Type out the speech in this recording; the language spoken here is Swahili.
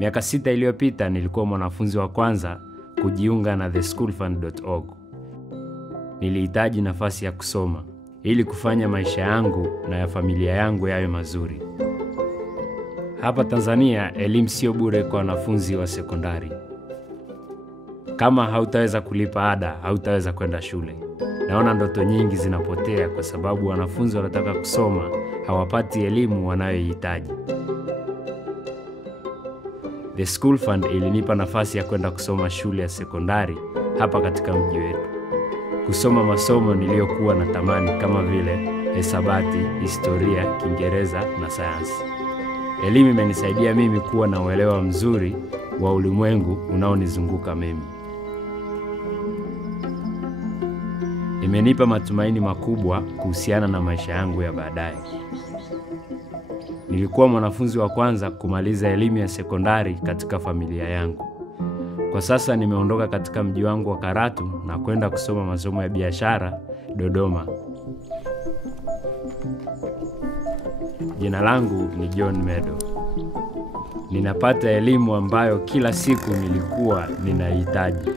Miaka 6 iliyopita nilikuwa mwanafunzi wa kwanza kujiunga na theschoolfund.org. Nilihitaji nafasi ya kusoma ili kufanya maisha yangu na ya familia yangu yawe mazuri. Hapa Tanzania, elimu sio bure kwa wanafunzi wa sekondari. Kama hautaweza kulipa ada, hautaweza kwenda shule. Naona ndoto nyingi zinapotea kwa sababu wanafunzi wanataka kusoma, hawapati elimu wanayohitaji. The School Fund ilinipa nafasi ya kwenda kusoma shule ya sekondari hapa katika mji wetu. Kusoma masomo niliyokuwa natamani kama vile hesabati, historia, Kiingereza na sayansi. Elimu imenisaidia mimi kuwa na uelewa mzuri wa ulimwengu unaonizunguka mimi. Imenipa matumaini makubwa kuhusiana na maisha yangu ya baadaye. Nilikuwa mwanafunzi wa kwanza kumaliza elimu ya sekondari katika familia yangu. Kwa sasa nimeondoka katika mji wangu wa Karatu na kwenda kusoma masomo ya biashara Dodoma. Jina langu ni John Medo. Ninapata elimu ambayo kila siku nilikuwa ninahitaji.